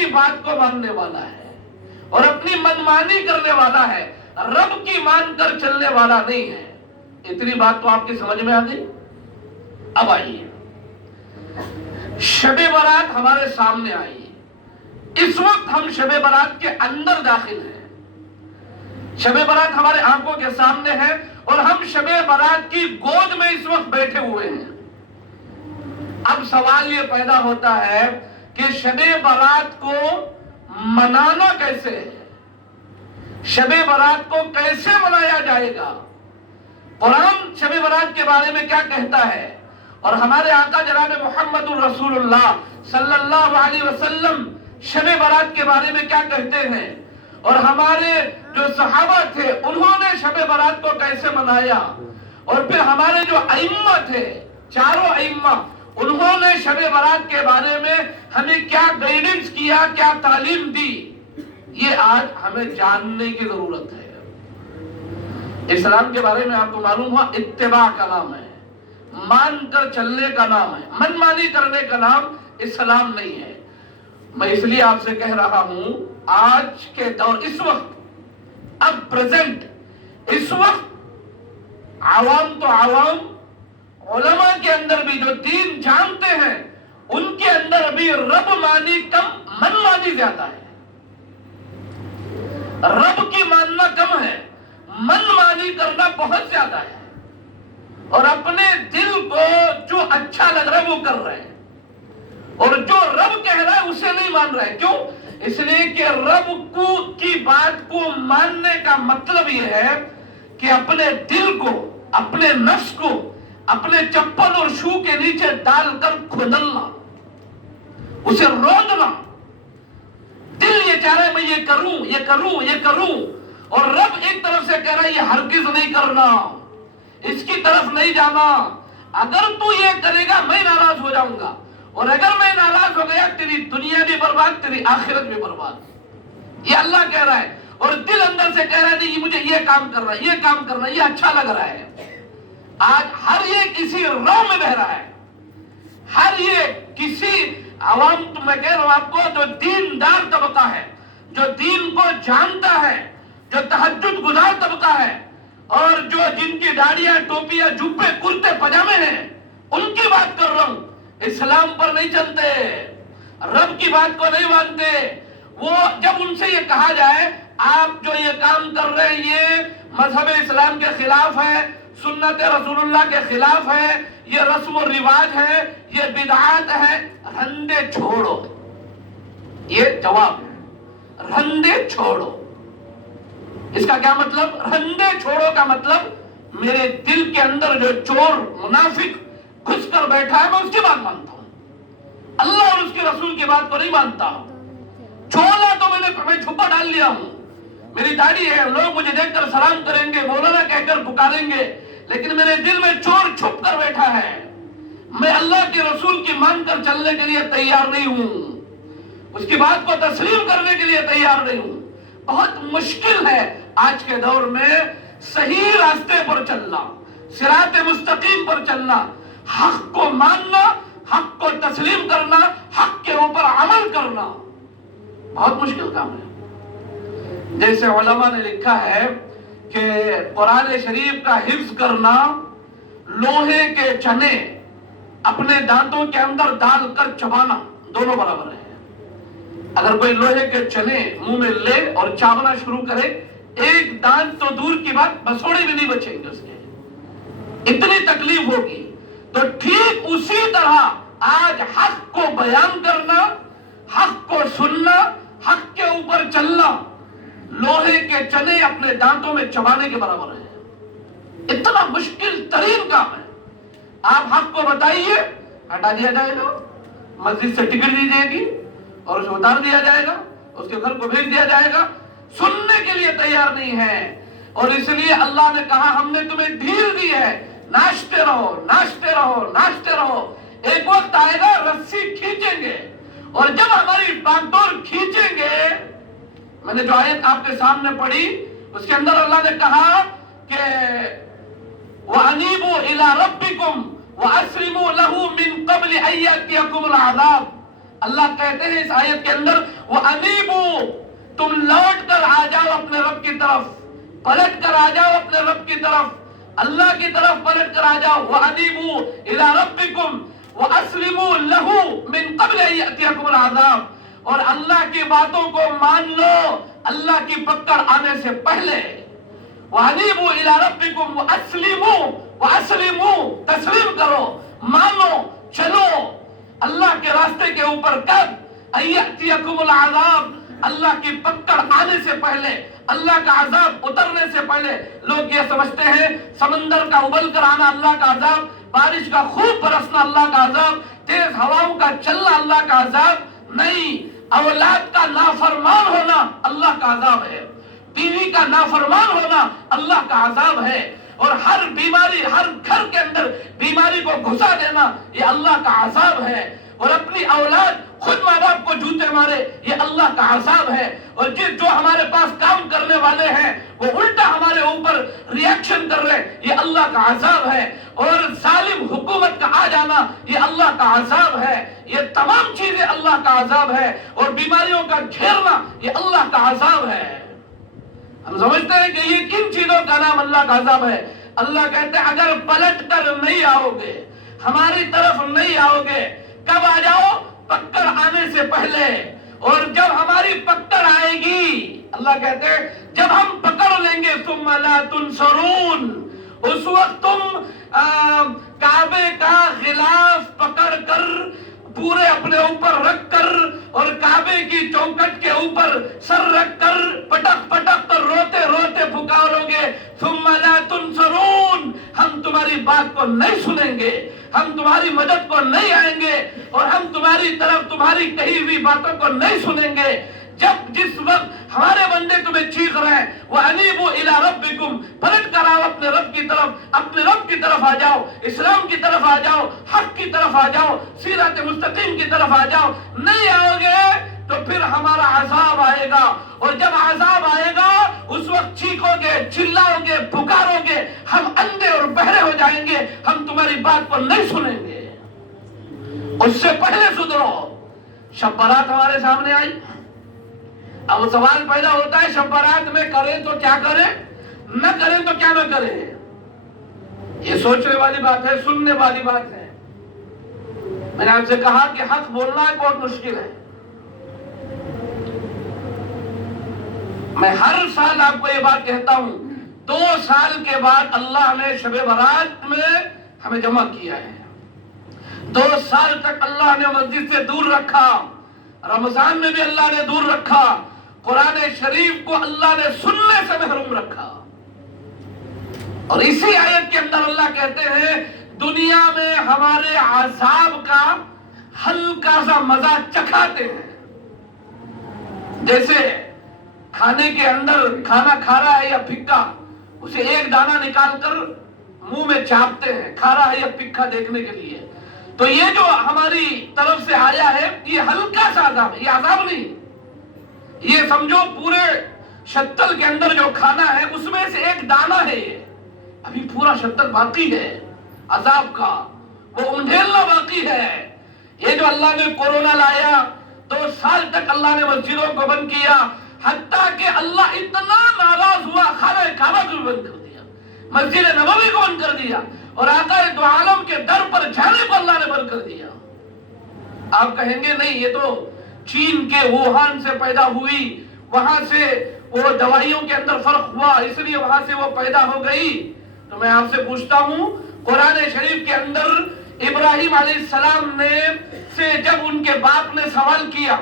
کی بات کو ماننے والا ہے اور اپنی منمانی کرنے والا ہے، رب کی مان کر چلنے والا نہیں ہے۔ اتنی بات تو آپ کی سمجھ میں آ گئی؟ اب آئیے، شب برات ہمارے سامنے آئی، اس وقت ہم شب برات کے اندر داخل ہیں، شب برات ہمارے آنکھوں کے سامنے ہے اور ہم شب برات کی گود میں اس وقت بیٹھے ہوئے ہیں۔ اب سوال یہ پیدا ہوتا ہے کہ شب برات کو منانا کیسے ہے، شب برات کو کیسے منایا جائے گا؟ قرآن شب برات کے بارے میں کیا کہتا ہے اور ہمارے آقا جناب محمد الرسول اللہ صلی اللہ علیہ وسلم شب برات کے بارے میں کیا کہتے ہیں، اور ہمارے جو صحابہ تھے انہوں نے شب برات کو کیسے منایا، اور پھر ہمارے جو ائمہ تھے، چاروں ائمہ، انہوں نے شب برات کے بارے میں ہمیں کیا گائیڈنس کیا، کیا تعلیم دی، یہ آج ہمیں جاننے کی ضرورت ہے۔ اسلام کے بارے میں آپ کو معلوم ہوا اتباع کا نام ہے، مان کر چلنے کا نام ہے، من مانی کرنے کا نام اسلام نہیں ہے۔ میں اس لیے آپ سے کہہ رہا ہوں، آج کے دور، اس وقت، اب پریزنٹ، اس وقت عوام تو عوام، علماء کے اندر بھی جو دین جانتے ہیں ان کے اندر ابھی رب مانی کم، من مانی زیادہ ہے۔ رب کی ماننا کم ہے، من مانی کرنا بہت زیادہ ہے، اور اپنے دل کو جو اچھا لگ رہا ہے وہ کر رہے ہیں، اور جو رب کہہ رہا ہے اسے نہیں مان رہے۔ کیوں؟ اس لیے کہ رب کی بات کو ماننے کا مطلب یہ ہے کہ اپنے دل کو، اپنے نفس کو اپنے چپل اور شو کے نیچے ڈال کر کھودنا، اسے رودنا۔ دل یہ چاہ رہا ہے میں یہ کروں، یہ کروں، یہ کروں، اور رب ایک طرف سے کہہ رہا ہے یہ ہرگز نہیں کرنا، اس کی طرف نہیں جانا، اگر تو یہ کرے گا میں ناراض ہو جاؤں گا، اور اگر میں ناراض ہو گیا تیری دنیا بھی برباد، تیری آخرت بھی برباد، یہ اللہ کہہ رہا ہے۔ اور دل اندر سے کہہ رہا ہے نہیں مجھے یہ کام کرنا ہے، یہ کام کرنا ہے، یہ اچھا لگ رہا ہے۔ آج ہر یہ کسی رو میں بہ رہا ہے، ہر یہ کسی عوام، تو میں کہہ رہا ہوں آپ کو، جو دیندار طبقہ ہے، جو دین کو جانتا ہے، جو تہجد گزار طبقہ ہے، اور جو جن کی داڑیاں، ٹوپیاں، جوبے، کرتے، پجامے ہیں، ان کی بات کر رہا ہوں۔ اسلام پر نہیں چلتے، رب کی بات کو نہیں مانتے۔ وہ جب ان سے یہ کہا جائے آپ جو یہ کام کر رہے ہیں یہ مذہب اسلام کے خلاف ہے، سنت رسول اللہ کے خلاف ہے، یہ رسم و رواج ہے، یہ بدعات ہے، رندے چھوڑو، یہ جواب ہے، رندے چھوڑو۔ اس کا کیا مطلب؟ رندے چھوڑو کا مطلب میرے دل کے اندر جو چور منافق گھس کر بیٹھا ہے میں اس کی بات مانتا ہوں، اللہ اور اس کے رسول کی بات کو نہیں مانتا ہوں۔ چھوڑا تو میں چھپا ڈال لیا ہوں، میری داڑھی ہے، لوگ مجھے دیکھ کر سلام کریں گے، مولانا کہہ کر پکاریں گے، لیکن میرے دل میں چور چھپ کر بیٹھا ہے، میں اللہ کے رسول کی مان کر چلنے کے لیے تیار نہیں ہوں، اس کی بات کو تسلیم کرنے کے لیے تیار نہیں ہوں۔ بہت مشکل ہے آج کے دور میں صحیح راستے پر چلنا، صراط مستقیم پر چلنا، حق کو ماننا، حق کو تسلیم کرنا، حق کے اوپر عمل کرنا، بہت مشکل کام ہے۔ جیسے علماء نے لکھا ہے کہ قرآن شریف کا حفظ کرنا لوہے کے چنے اپنے دانتوں کے اندر ڈال کر چبانا دونوں برابر ہے۔ اگر کوئی لوہے کے چنے منہ میں لے اور چاونا شروع کرے، ایک دانت تو دور کی بات، بسوڑے بھی نہیں بچیں گے اس کے، اتنی تکلیف ہوگی۔ تو ٹھیک اسی طرح آج حق کو بیان کرنا، حق کو سننا، حق کے اوپر چلنا لوہے کے چنے اپنے دانتوں میں چبانے کے برابر ہے۔ اتنا مشکل ترین کام ہے۔ آپ حق کو بتائیے، ہٹا دیا جائے گا، مسجد سے ٹکٹ دی جائے گی اور اسے اتار دیا جائے گا، اس کے گھر کو بھیج دیا جائے گا، سننے کے لیے تیار نہیں ہے۔ اور اس لیے اللہ نے کہا ہم نے تمہیں ڈھیل دی ہے، ناچتے رہو، ناچتے رہو، ناچتے رہو، ایک وقت آئے گا رسی کھینچیں گے، اور جب ہماری باگڈور کھینچیں گے، میں نے جو آیت آپ کے سامنے پڑھی اس کے اندر اللہ نے کہا کہ وَأَنِيبُوا إِلَىٰ رَبِّكُمْ وَأَسْلِمُوا لَهُ مِن قَبْلِ أَن يَأْتِيَكُمُ الْعَذَابُ۔ اللہ کہتے ہیں اس آیت کے اندر وَأَنِيبُوا، تم لوٹ کر آ جاؤ اپنے رب کی طرف، پلٹ کر آ جاؤ اپنے رب کی طرف، اللہ کی طرف پلٹ کر آ جاؤ. وَأَنِيبُوا إِلَىٰ رَبِّكُمْ وَأَسْلِمُوا لَهُ مِن قَبْلِ أَن يَأْتِيَكُمُ الْعَذَابُ، اور اللہ کی باتوں کو مان لو اللہ کی پکڑ آنے سے پہلے. وَأَنِيبُوا إِلَىٰ رَبِّكُمْ وَأَسْلِمُوا، تسلیم کرو، مانو، چلو اللہ کے راستے کے اوپر. کب؟ أَن يَأْتِيَكُمُ الْعَذَابُ، اللہ کی پکڑ آنے سے پہلے، اللہ کا عذاب اترنے سے پہلے. لوگ یہ سمجھتے ہیں سمندر کا ابل کر آنا اللہ کا عذاب، بارش کا خوب برسنا اللہ کا عذاب، تیز ہواؤں کا چلنا اللہ کا عذاب. نہیں، اولاد کا نافرمان ہونا اللہ کا عذاب ہے، بیوی کا نافرمان ہونا اللہ کا عذاب ہے، اور ہر بیماری، ہر گھر کے اندر بیماری کو گھسا دینا یہ اللہ کا عذاب ہے، اور اپنی اولاد خود ماں باپ کو جوتے مارے یہ اللہ کا عذاب ہے، اور جو ہمارے پاس کام کرنے والے ہیں وہ الٹا ہمارے اوپر ریاکشن کر رہے یہ اللہ کا عذاب ہے، اور ظالم حکومت کا آ جانا یہ اللہ کا عذاب ہے. یہ تمام چیزیں اللہ کا عذاب ہے، اور بیماریوں کا گھیرنا یہ اللہ کا عذاب ہے. ہم سمجھتے ہیں کہ یہ کن چیزوں کا نام اللہ کا عذاب ہے. اللہ کہتے ہیں اگر پلٹ کر نہیں آؤ گے، ہماری طرف نہیں آؤ گے، کب آ جاؤ؟ پکڑ آنے سے پہلے. اور جب ہماری پکڑ آئے گی، اللہ کہتے ہیں جب ہم پکڑ لیں گے ثم لا تنصرون، اس وقت تم کعبے کا غلاف پکڑ کر پورے اپنے اوپر رکھ کر اور کعبے کی چوکٹ کے اوپر سر رکھ کر پٹک پٹک کر روتے روتے پکارو گے ثم لا تنصرون، ہم تمہاری بات کو نہیں سنیں گے، ہم تمہاری مدد کو نہیں آئیں گے، اور ہم تمہاری طرف تمہاری کہی ہوئی باتوں کو نہیں سنیں گے. جس وقت ہمارے بندے تمہیں چیخ رہے ہیں وَأَنِيبُوا إِلَىٰ رَبِّكُمْ، پلٹ کر آؤ اپنے رب کی طرف، اپنے رب کی طرف آ جاؤ، اسلام کی طرف آ جاؤ، حق کی طرف آ جاؤ، صراط مستقیم کی طرف آ جاؤ. نہیں آؤ گے تو پھر ہمارا عذاب آئے گا، اور جب عذاب آئے گا اس وقت چیخو گے، چلاؤ گے، پکارو گے، ہم اندھے اور بہرے ہو جائیں گے، ہم تمہاری بات کو نہیں سنیں گے. اس سے پہلے سدھرو. شب برات ہمارے سامنے آئی، اب سوال پیدا ہوتا ہے شب برات میں کریں تو کیا کریں، نہ کریں تو کیا نہ کریں. یہ سوچنے والی بات ہے، سننے والی بات ہے. میں نے آپ سے کہا کہ حق بولنا بہت مشکل ہے. میں ہر سال آپ کو یہ بات کہتا ہوں، 2 سال کے بعد اللہ نے شب برات میں ہمیں جمع کیا ہے. 2 سال تک اللہ نے مسجد سے دور رکھا، رمضان میں بھی اللہ نے دور رکھا، قرآن شریف کو اللہ نے سننے سے محروم رکھا. اور اسی آیت کے اندر اللہ کہتے ہیں دنیا میں ہمارے عذاب کا ہلکا سا مزہ چکھاتے ہیں. جیسے کھانے کے اندر کھانا کھا رہا ہے یا پھکا، اسے ایک دانہ نکال کر منہ میں چاپتے ہیں کھا رہا ہے یا پھکا دیکھنے کے لیے. تو یہ جو ہماری طرف سے آیا ہے یہ ہلکا سا عذاب ہے، یہ عذاب نہیں. یہ سمجھو پورے شتل کے اندر جو کھانا ہے اس میں سے ایک دانہ ہے، یہ ابھی پورا شتل باقی ہے عذاب کا، وہ انڈھیلنا باقی ہے. یہ جو اللہ نے کورونا لایا، 2 سال تک اللہ نے مسجدوں کو بند کیا، حتیٰ کہ اللہ اتنا ناراض ہوا خانہ کعبہ کو بند کر دیا، مسجد نبوی کو بند کر دیا، اور آقا دو عالم کے در پر جانے کو اللہ نے بند کر دیا. آپ کہیں گے نہیں یہ تو چین کے ووہان سے پیدا ہوئی، وہاں سے وہ دوائیوں کے اندر فرق ہوا اس لیے وہاں سے وہ پیدا ہو گئی. تو میں آپ سے پوچھتا ہوں قرآن شریف کے اندر ابراہیم علیہ السلام نے سے جب ان کے باپ نے سوال کیا،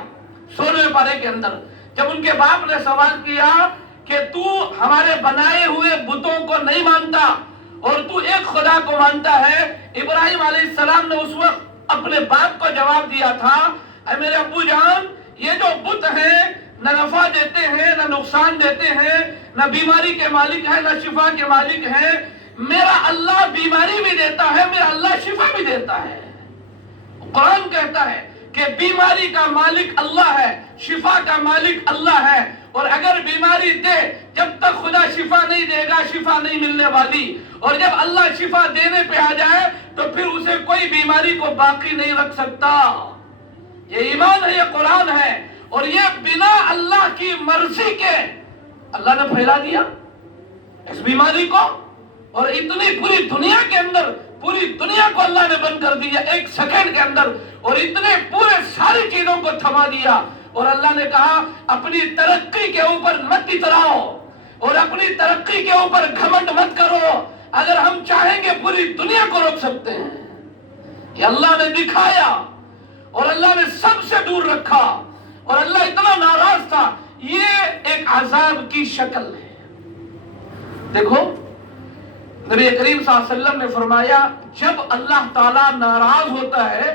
16ویں پارے کے اندر جب ان کے باپ نے سوال کیا کہ تو ہمارے بنائے ہوئے بتوں کو نہیں مانتا اور تو ایک خدا کو مانتا ہے، ابراہیم علیہ السلام نے اس وقت اپنے باپ کو جواب دیا تھا اے میرے ابو جان، یہ جو بت ہیں نہ نفع دیتے ہیں نہ نقصان دیتے ہیں، نہ بیماری کے مالک ہیں نہ شفا کے مالک ہیں، میرا اللہ بیماری بھی دیتا ہے، میرا اللہ شفا بھی دیتا ہے. قرآن کہتا ہے کہ بیماری کا مالک اللہ ہے، شفا کا مالک اللہ ہے، اور اگر بیماری دے جب تک خدا شفا نہیں دے گا شفا نہیں ملنے والی، اور جب اللہ شفا دینے پہ آ جائے تو پھر اسے کوئی بیماری کو باقی نہیں رکھ سکتا. یہ ایمان ہے، یہ قرآن ہے. اور یہ بنا اللہ کی مرضی کے اللہ نے پھیلا دیا اس بیماری کو، اور اتنی پوری دنیا کے اندر، پوری دنیا کو اللہ نے بند کر دیا ایک سیکنڈ کے اندر، اور اتنے پورے ساری چیزوں کو تھما دیا، اور اللہ نے کہا اپنی ترقی کے اوپر مت اتراؤ اور اپنی ترقی کے اوپر گھمنڈ مت کرو، اگر ہم چاہیں گے پوری دنیا کو روک سکتے ہیں۔ یہ اللہ نے دکھایا اور اللہ نے سب سے دور رکھا، اور اللہ اتنا ناراض تھا۔ یہ ایک عذاب کی شکل ہے۔ دیکھو نبی کریم صلی اللہ علیہ وسلم نے فرمایا جب اللہ تعالیٰ ناراض ہوتا ہے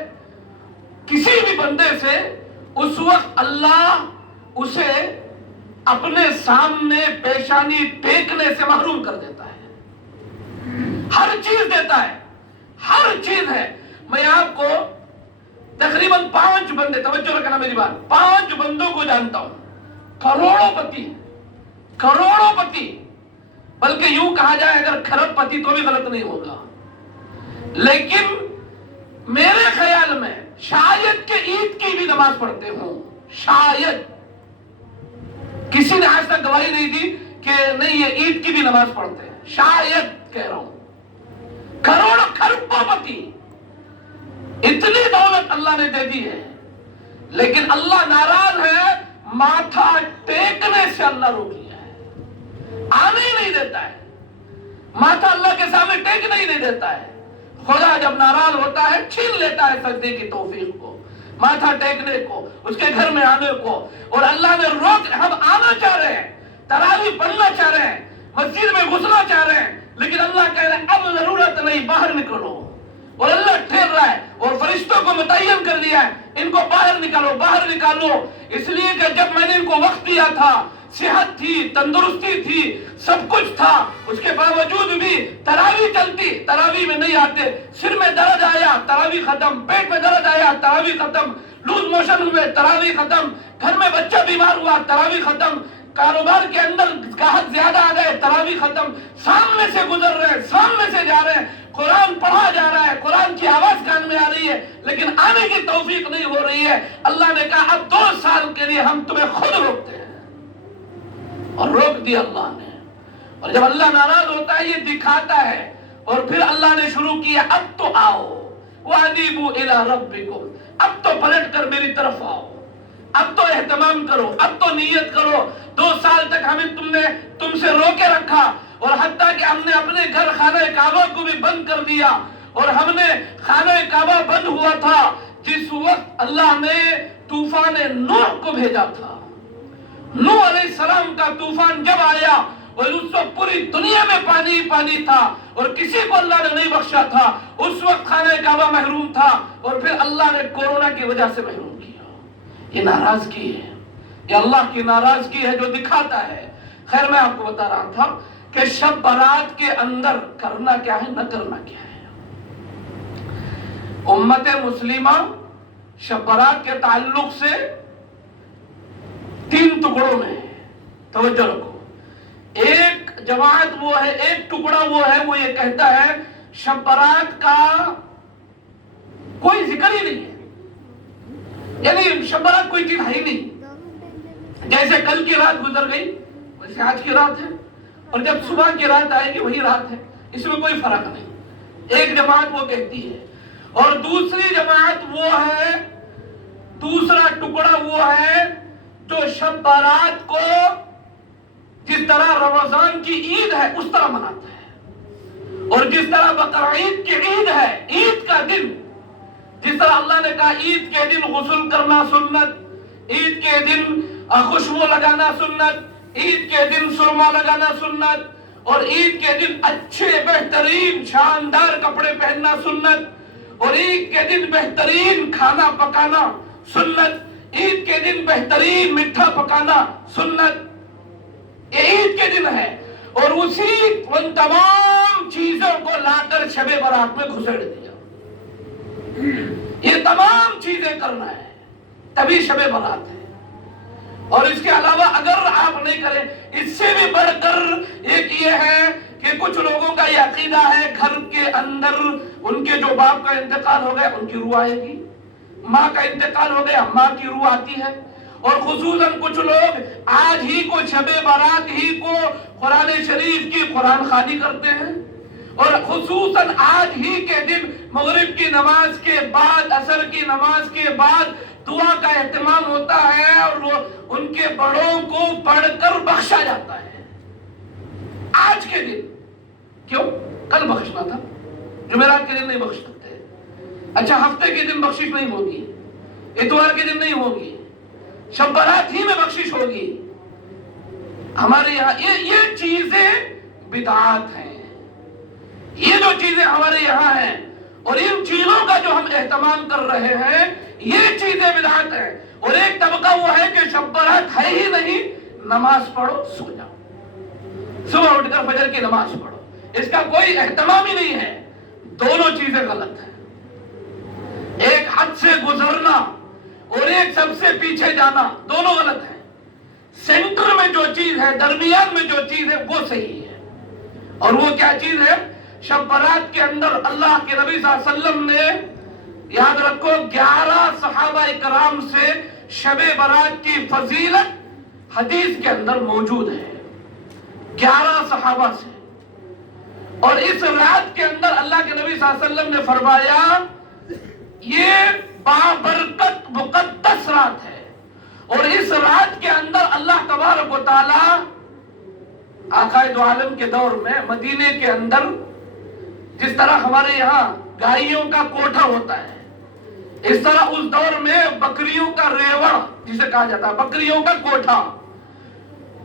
کسی بھی بندے سے، اس وقت اللہ اسے اپنے سامنے پیشانی ٹیکنے سے محروم کر دیتا ہے۔ ہر چیز دیتا ہے، ہر چیز ہے۔ میں آپ کو تقریباً 5 بندے، توجہ رکھنا میری بات، 5 بندوں کو جانتا ہوں، کروڑوں پتی، بلکہ یوں کہا جائے اگر کھرب پتی تو بھی غلط نہیں ہوگا، لیکن میرے خیال میں شاید کہ عید کی بھی نماز پڑھتے ہوں، شاید کسی نے آج تک گواہی نہیں دی کہ نہیں یہ عید کی بھی نماز پڑھتے ہیں، شاید کہہ رہا ہوں۔ کروڑوں کھربوں پتی، اتنی دولت اللہ نے دے دی ہے، لیکن اللہ ناراض ہے، ماتھا ٹیکنے سے اللہ روک لیا ہے، آنے ہی نہیں دیتا ہے، ماتھا اللہ کے سامنے ٹیکنے ہی نہیں دیتا ہے۔ خدا جب ناراض ہوتا ہے چھین لیتا ہے سجدے کی توفیق کو، ماتھا ٹیکنے کو، اس کے گھر میں آنے کو، اور اللہ نے روک، ہم آنا چاہ رہے ہیں، تراویح پڑھنا چاہ رہے ہیں، مسجد میں گھسنا چاہ رہے ہیں، لیکن اللہ کہہ رہے ہیں اب ضرورت نہیں، باہر نکلو، اور اللہ ٹھہر رہا ہے، اور فرشتوں کو متعین کر دیا ہے ان کو باہر نکالو، باہر نکالو، اس لیے کہ جب میں نے ان کو وقت دیا تھا، صحت تھی، تندرستی تھی، سب کچھ تھا، اس کے باوجود بھی تراویح چلتی، تراویح میں نہیں آتے، سر میں درد آیا تراویح ختم، پیٹ میں درد آیا تراویح ختم، لوز موشن ہوئے تراویح ختم، گھر میں بچہ بیمار ہوا تراویح ختم، کاروبار کے اندر گاہک زیادہ آ گئے تراویح ختم، سامنے سے گزر رہے ہیں، سامنے سے جا رہے ہیں، قرآن پڑھا جا رہا ہے، قرآن کی آواز کان میں آ رہی ہے، لیکن آنے کی توفیق نہیں ہو رہی ہے۔ اللہ نے کہا اب 2 سال کے لیے ہم تمہیں خود روکتے ہیں، اور روک دیا اللہ نے۔ اور جب اللہ ناراض ہوتا ہے یہ دکھاتا ہے، اور پھر اللہ نے شروع کیا اب تو آؤ، وَأَنِيبُوا إِلَىٰ رَبِّكُمْ، اب تو پلٹ کر میری طرف آؤ، اب تو اہتمام کرو، اب تو نیت کرو۔ 2 سال تک ہمیں تم سے روکے رکھا، اور حتیٰ کہ ہم نے اپنے گھر خانہ کعبہ کو بھی بند کر دیا، اور ہم نے خانہ کعبہ بند ہوا تھا جس وقت اللہ نے طوفان نوح کو بھیجا تھا۔ نوح علیہ السلام کا طوفان جب آیا اور اس وقت پوری دنیا میں پانی پانی تھا، اور کسی کو اللہ نے نہیں بخشا تھا، اس وقت خانہ کعبہ محروم تھا، اور پھر اللہ نے کورونا کی وجہ سے محروم کیا۔ یہ ناراضگی ہے، یہ اللہ کی ناراضگی ہے جو دکھاتا ہے۔ خیر میں آپ کو بتا رہا تھا کہ شب برات کے اندر کرنا کیا ہے، نہ کرنا کیا ہے۔ امت مسلمہ شب برات کے تعلق سے 3 ٹکڑوں میں ہے، توجہ رکھو۔ ایک جماعت وہ ہے، ایک ٹکڑا وہ ہے، وہ یہ کہتا ہے شب برات کا کوئی ذکر ہی نہیں ہے، یعنی شب برات کوئی چیز ہے ہی نہیں، جیسے کل کی رات گزر گئی ویسے آج کی رات ہے، اور جب صبح کی رات آئے گی وہی رات ہے، اس میں کوئی فرق نہیں۔ ایک جماعت وہ کہتی ہے، اور دوسری جماعت وہ ہے، دوسرا ٹکڑا وہ ہے جو شب برات کو جس طرح رمضان کی عید ہے اس طرح مناتا ہے، اور جس طرح بقرعید کی عید ہے، عید کا دن، جس طرح اللہ نے کہا عید کے دن غسل کرنا سنت، عید کے دن خوشبو لگانا سنت، عید کے دن سرما لگانا سنت، اور عید کے دن اچھے بہترین شاندار کپڑے پہننا سنت، اور عید کے دن بہترین کھانا پکانا سنت، عید کے دن بہترین میٹھا پکانا سنت، یہ عید کے دن ہے، اور اسی ان تمام چیزوں کو لا کر شب برات میں گھسڑ دیا۔ یہ تمام چیزیں کرنا ہے تبھی شب برات ہے، اور اس کے علاوہ اگر آپ نہیں کریں، اس سے بھی بڑھ کر ایک یہ ہے کہ کچھ لوگوں کا یہ عقیدہ ہے گھر کے اندر ان کے جو باپ کا انتقال ہو گیا ان کی روح آئے گی، ماں کا انتقال ہو گیا ماں کی روح آتی ہے، اور خصوصاً کچھ لوگ آج ہی کو شب برات ہی کو قرآن شریف کی قرآن خوانی کرتے ہیں، اور خصوصاً آج ہی کے دن مغرب کی نماز کے بعد، عصر کی نماز کے بعد دعا کا اہتمام ہوتا ہے اور وہ ان کے بڑوں کو پڑھ کر بخشا جاتا ہے آج کے دن۔ کیوں؟ کل بخشنا تھا، جمعرات کے دن نہیں بخش سکتے۔ اچھا، ہفتے کے دن بخشش نہیں ہوگی، اتوار کے دن نہیں ہوگی، شب برات ہی میں بخشش ہوگی۔ ہمارے یہاں یہ چیزیں بدعات ہیں، یہ جو چیزیں ہمارے یہاں ہیں اور ان چیزوں کا جو ہم اہتمام کر رہے ہیں یہ چیزیں بدعات ہیں۔ اور ایک طبقہ وہ ہے کہ شب برات ہے ہی نہیں، نماز پڑھو سو جاؤ، صبح اٹھ کر فجر کی نماز پڑھو، اس کا کوئی اہتمام ہی نہیں ہے۔ دونوں چیزیں غلط ہیں، ایک حد سے گزرنا اور ایک سب سے پیچھے جانا، دونوں غلط ہیں۔ سینٹر میں جو چیز ہے، درمیان میں جو چیز ہے وہ صحیح ہے، اور وہ کیا چیز ہے؟ شب برات کے اندر اللہ کے نبی صلی اللہ علیہ وسلم نے، یاد رکھو، 11 صحابہ اکرام سے شب برات کی فضیلت حدیث کے اندر موجود ہے، 11 صحابہ سے۔ اور اس رات کے اندر اللہ کے نبی صلی اللہ علیہ وسلم نے فرمایا یہ بابرکت مقدس رات ہے، اور اس رات کے اندر اللہ تبارک و تعالی آقائے دو عالم کے دور میں مدینے کے اندر جس طرح ہمارے یہاں گائیوں کا کوٹھا ہوتا ہے، اس طرح اس دور میں بکریوں کا ریوڑ جسے کہا جاتا ہے، بکریوں کا کوٹھا،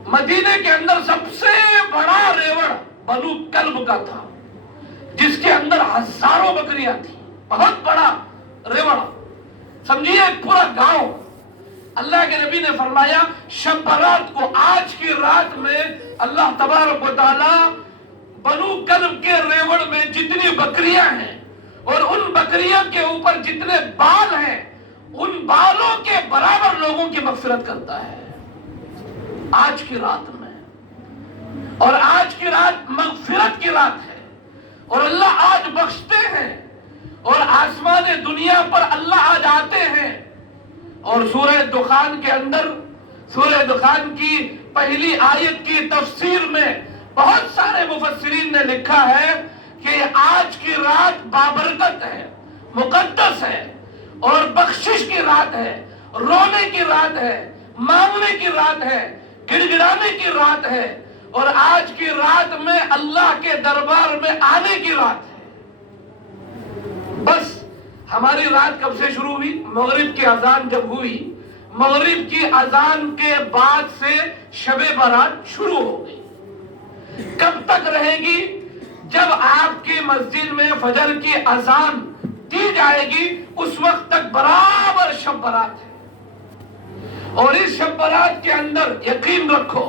مدینے کے اندر سب سے بڑا ریوڑ بنو کلب کا تھا، جس کے اندر ہزاروں بکریاں تھیں، بہت بڑا ریوڑ، سمجھیے پورا گاؤں۔ اللہ کے نبی نے فرمایا شب برات کو، آج کی رات میں اللہ تبارک و تعالی بنو کلب کے ریوڑ میں جتنی بکریاں ہیں اور ان بکریوں کے اوپر جتنے بال ہیں ان بالوں کے برابر لوگوں کی مغفرت کرتا ہے آج کی رات میں۔ اور آج کی رات مغفرت کی رات ہے، اور اللہ آج بخشتے ہیں، اور آسمان دنیا پر اللہ آج آتے ہیں۔ اور سورہ دخان کے اندر، سورہ دخان کی پہلی آیت کی تفسیر میں بہت سارے مفسرین نے لکھا ہے کہ آج کی رات بابرکت ہے، مقدس ہے، اور بخشش کی رات ہے، رونے کی رات ہے، مانگنے کی رات ہے، گڑ گڑانے کی رات ہے، اور آج کی رات میں اللہ کے دربار میں آنے کی رات ہے۔ بس ہماری رات کب سے شروع ہوئی؟ مغرب کی اذان جب ہوئی، مغرب کی اذان کے بعد سے شب برات شروع ہو گئی۔ کب تک رہے گی؟ جب آپ کی مسجد میں فجر کی اذان دی جائے گی اس وقت تک برابر شب برات ہے۔ اور اس شب برات کے اندر یقین رکھو،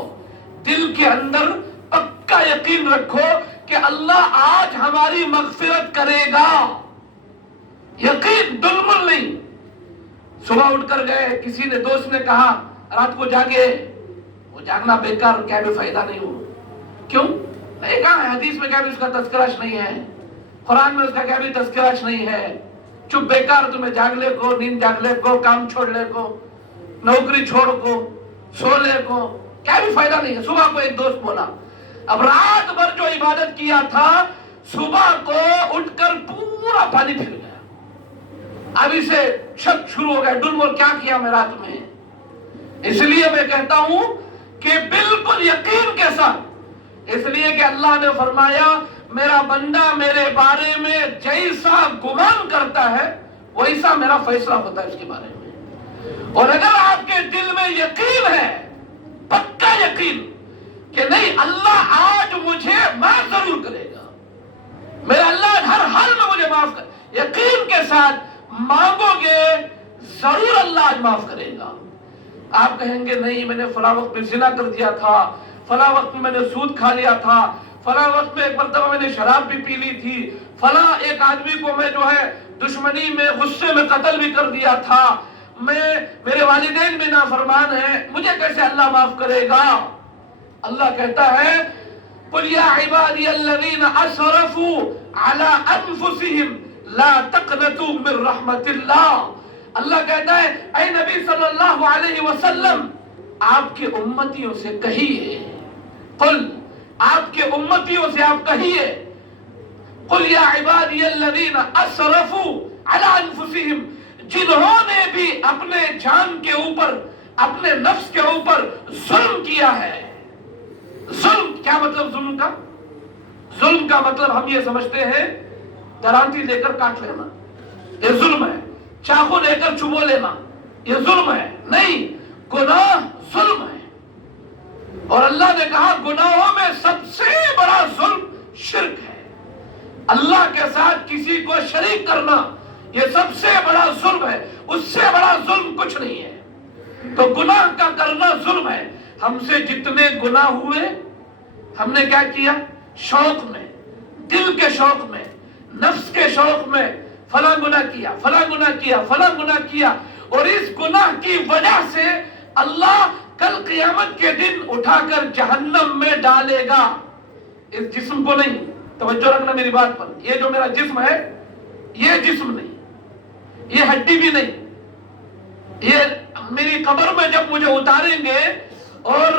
دل کے اندر پکا یقین رکھو کہ اللہ آج ہماری مغفرت کرے گا، یقین بالکل نہیں۔ صبح اٹھ کر گئے، کسی نے دوست نے کہا رات کو جاگے، وہ جاگنا بیکار، کیا بھی فائدہ نہیں ہو۔ کیوں؟ نہیں کہا ہے حدیث میں کیا بھی اس کا تذکرہ نہیں ہے، قرآن میں اس کا کیا بھی تذکرہ نہیں ہے، چپ بیکار، تمہیں جاگ لے کو، نیند جاگ لے کو، کام چھوڑ لے کو، نوکری چھوڑ کو، سو لے کو، کیا بھی فائدہ نہیں ہے۔ صبح کو ایک دوست بولا، اب رات بھر جو عبادت کیا تھا صبح کو اٹھ کر پورا پانی پھر گیا، اب اسے شک شروع ہو گیا، ڈل کیا کیا میں رات میں۔ اس لیے میں کہتا ہوں کہ بالکل یقین کے ساتھ، اس لیے کہ اللہ نے فرمایا میرا بندہ میرے بارے میں جیسا گمان کرتا ہے ویسا میرا فیصلہ ہوتا ہے اس کے بارے میں۔ اور اگر آپ کے دل میں یقین ہے، پکا یقین کہ نہیں اللہ آج مجھے معاف ضرور کرے گا، میرا اللہ ہر حال میں مجھے معاف کر، یقین کے ساتھ مانگو گے ضرور اللہ آج معاف کرے گا۔ آپ کہیں گے نہیں میں نے فلاں وقت میں زنا کر دیا تھا، فلاں وقت میں نے سود کھا لیا تھا، فلاں وقت میں ایک مرتبہ میں نے شراب بھی پی لی تھی، فلاں ایک آدمی کو میں جو ہے دشمنی میں غصے میں قتل بھی کر دیا تھا، میرے والدین بھی نافرمان ہیں، مجھے کیسے اللہ معاف کرے گا؟ اللہ کہتا ہے قُلْ يَا عِبَادِيَ الَّذِينَ أَسْرَفُوا عَلَىٰ أَنفُسِهِمْ لَا تَقْنَطُوا مِن رَحْمَةِ اللَّهِ، اللہ کہتا ہے اے نبی صلی اللہ علیہ وسلم آپ کے امتیوں سے کہیے، قل آپ کے امتیوں سے آپ کہیے، قل یا عبادی الذین اسرفوا علی انفسہم، جنہوں نے بھی اپنے جان کے اوپر، اپنے نفس کے اوپر ظلم کیا ہے۔ ظلم کیا مطلب؟ ظلم کا مطلب ہم یہ سمجھتے ہیں درانتی لے کر کاٹ لینا، یہ ظلم ہے۔ چاقو لے کر چبو لینا، یہ ظلم ہے۔ نہیں، گناہ ظلم ہے۔ اور اللہ نے کہا گناہوں میں سب سے بڑا ظلم شرک ہے۔ اللہ کے ساتھ کسی کو شریک کرنا یہ سب سے بڑا ظلم ہے، اس سے بڑا ظلم کچھ نہیں ہے۔ تو گناہ کا کرنا ظلم ہے۔ ہم سے جتنے گناہ ہوئے ہم نے کیا کیا؟ شوق میں، دل کے شوق میں، نفس کے شوق میں فلاں گناہ کیا، فلاں گناہ کیا، فلاں گناہ کیا، اور اس گناہ کی وجہ سے اللہ کل قیامت کے دن اٹھا کر جہنم میں ڈالے گا۔ اس جسم کو نہیں، توجہ رکھنا میری بات پر، یہ جو میرا جسم ہے یہ جسم نہیں، یہ ہڈی بھی نہیں، یہ میری قبر میں جب مجھے اتاریں گے اور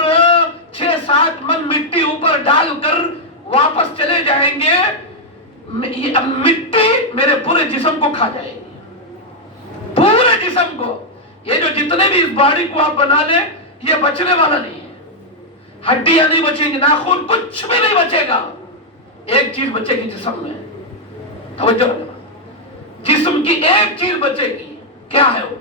6-7 من مٹی اوپر ڈال کر واپس چلے جائیں گے، مٹی میرے پورے جسم کو کھا جائے گی، پورے جسم کو۔ یہ جو جتنے بھی اس باڈی کو آپ بنا لیں یہ بچنے والا نہیں ہے، ہڈیاں نہیں بچیں گی، ناخن کچھ بھی نہیں بچے گا۔ ایک چیز بچے گی جسم میں، توجہ رکھنا، جسم کی ایک چیز بچے گی، کیا ہے وہ؟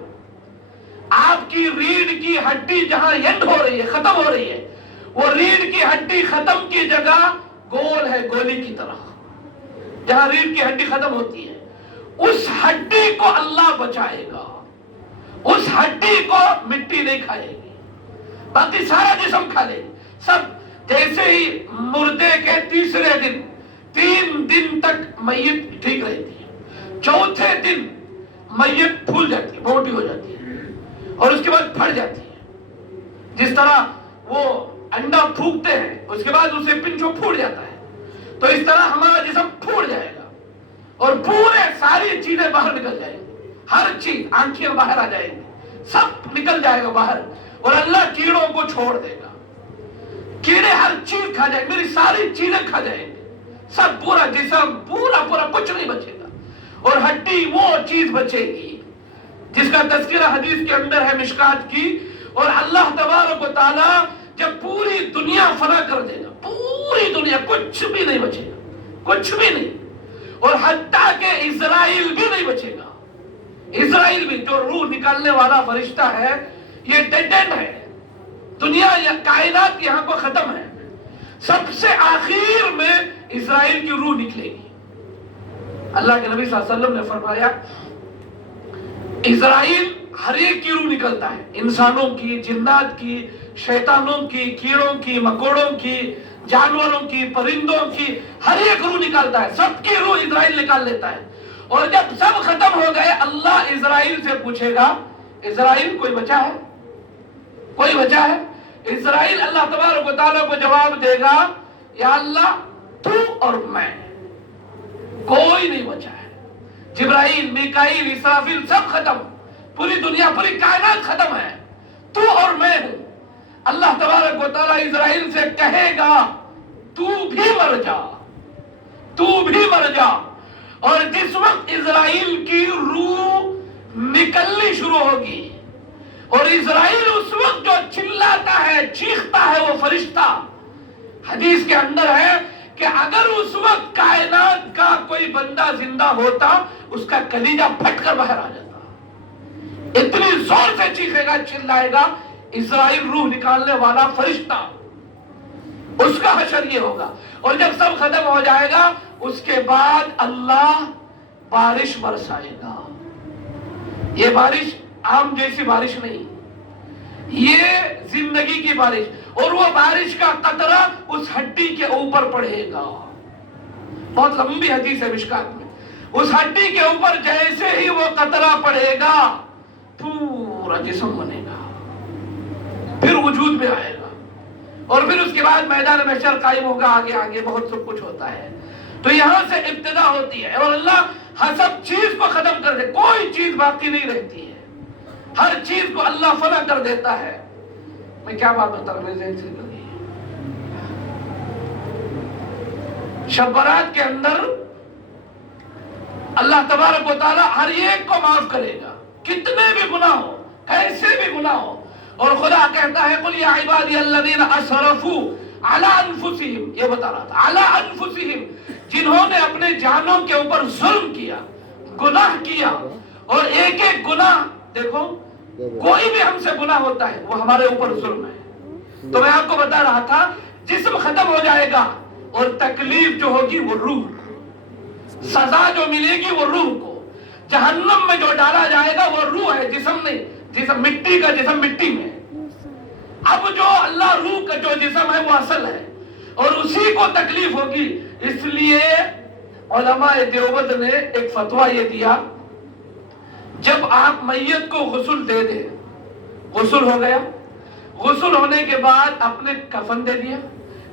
آپ کی ریڑھ کی ہڈی جہاں اینڈ ہو رہی ہے، ختم ہو رہی ہے، وہ ریڑھ کی ہڈی ختم کی جگہ گول ہے، گولی کی طرح، جہاں ریڑھ کی ہڈی ختم ہوتی ہے، اس ہڈی کو اللہ بچائے گا، اس ہڈی کو مٹی نہیں کھائے گی، باقی سارا جسم کھا لے گی سب۔ جیسے ہی مردے کے تیسرے دن 3 دن تک میت ٹھیک رہتی ہے، چوتھے دن میت پھول جاتی ہے، موٹی ہو جاتی ہے، اور اس کے بعد پھٹ جاتی ہے۔ جس طرح وہ انڈا پھونکتے ہیں اس کے بعد اسے پنچو پھوٹ جاتا ہے، تو اس طرح ہمارا جسم پھوٹ جائے گا اور پورے ساری چیزیں باہر نکل جائیں گی، ہر چیز، آنکھیں باہر آ جائیں گی، سب نکل جائے گا باہر، اور اللہ کیڑوں کو چھوڑ دے گا، کیڑے ہر چیز کھا جائیں گے، میری ساری چیزیں کھا جائیں گے، سب پورا جسم پورا کچھ نہیں بچے گا، اور ہڈی وہ چیز بچے گی جس کا تذکرہ حدیث کے اندر ہے مشکات کی۔ اور اللہ تبارک و تعالی جب پوری دنیا فنا کر دے گا، پوری دنیا، کچھ بھی نہیں بچے گا، کچھ بھی نہیں، اور حتیٰ کہ اسرائیل بھی نہیں بچے گا۔ اسرائیل بھی، جو روح نکالنے والا فرشتہ ہے، یہ ڈیڈ اینڈ ہے، دنیا یا کائنات یہاں کو ختم ہے، سب سے آخر میں اسرائیل کی روح نکلے گی۔ اللہ کے نبی صلی اللہ علیہ وسلم نے فرمایا اسرائیل ہر ایک کی روح نکلتا ہے، انسانوں کی، جنات کی، شیطانوں کی، کیڑوں کی، مکوڑوں کی، جانوروں کی، پرندوں کی، ہر ایک روح نکالتا ہے، سب کی روح اسرائیل نکال لیتا ہے۔ اور جب سب ختم ہو گئے اللہ اسرائیل سے پوچھے گا اسرائیل کوئی بچا ہے؟ کوئی بچا ہے؟ اسرائیل اللہ تبارک و تعالیٰ کو جواب دے گا یا اللہ تو اور میں، کوئی نہیں بچا ہے۔ جبرائیل، میکائیل، اسرافیل سب ختم، پوری دنیا، پوری کائنات ختم ہے، تو اور میں ہوں۔ اللہ تبارک و تعالیٰ اسرائیل سے کہے گا تو بھی مر جا، تو بھی مر جا۔ اور جس وقت اسرائیل کی روح نکلنی شروع ہوگی، اور اسرائیل اس وقت جو چلاتا ہے، چیختا ہے، وہ فرشتہ، حدیث کے اندر ہے کہ اگر اس وقت کائنات کا کوئی بندہ زندہ ہوتا اس کا کلیجہ پھٹ کر باہر آ جاتا، اتنی زور سے چیخے گا، چلائے گا اسرائیل، روح نکالنے والا فرشتہ، اس کا حشر یہ ہوگا۔ اور جب سب ختم ہو جائے گا اس کے بعد اللہ بارش برسائے گا۔ یہ بارش عام جیسی بارش نہیں، یہ زندگی کی بارش، اور وہ بارش کا قطرہ اس ہڈی کے اوپر پڑے گا۔ بہت لمبی حدیث ہے مشکات میں، اس ہڈی کے اوپر جیسے ہی وہ قطرہ پڑے گا پورا جسم بنے گا، پھر وجود میں آئے گا، اور پھر اس کے بعد میدان محشر قائم ہوگا، آگے آگے بہت سب کچھ ہوتا ہے۔ تو یہاں سے ابتدا ہوتی ہے، اور اللہ ہر سب چیز کو ختم کر دے، کوئی چیز باقی نہیں رہتی ہے۔ ہر چیز کو اللہ فنا کر دیتا ہے. میں کیا بات بتا رہا ہوں؟ شب برات کے اندر اللہ تبارک و تعالی ہر ایک کو معاف کرے گا، کتنے بھی گناہ ہو، کیسے بھی گناہ ہو. اور خدا کہتا ہے قل یا عبادی الذین اسرفوا علی انفسہم، یہ بتا رہا تھا، علی انفسہم، جنہوں نے اپنے جانوں کے اوپر ظلم کیا، گناہ کیا. اور ایک ایک گناہ، دیکھو کوئی بھی ہم سے گناہ ہوتا ہے وہ ہمارے اوپر ظلم ہے. تو میں آپ کو بتا رہا تھا جسم ختم ہو جائے گا اور تکلیف جو ہوگی وہ روح، سزا جو ملے گی وہ روح کو. جہنم میں جو ڈالا جائے گا وہ روح ہے، جسم نہیں. جسم مٹی کا جسم مٹی میں. اب جو اللہ روح کا جو جسم ہے وہ اصل ہے اور اسی کو تکلیف ہوگی. اس لیے علماء دیوبند نے ایک فتویٰ یہ دیا، جب آپ میت کو غسل دے دیں، غسل ہو گیا، غسل ہونے کے بعد اپنے کفن دے دیا،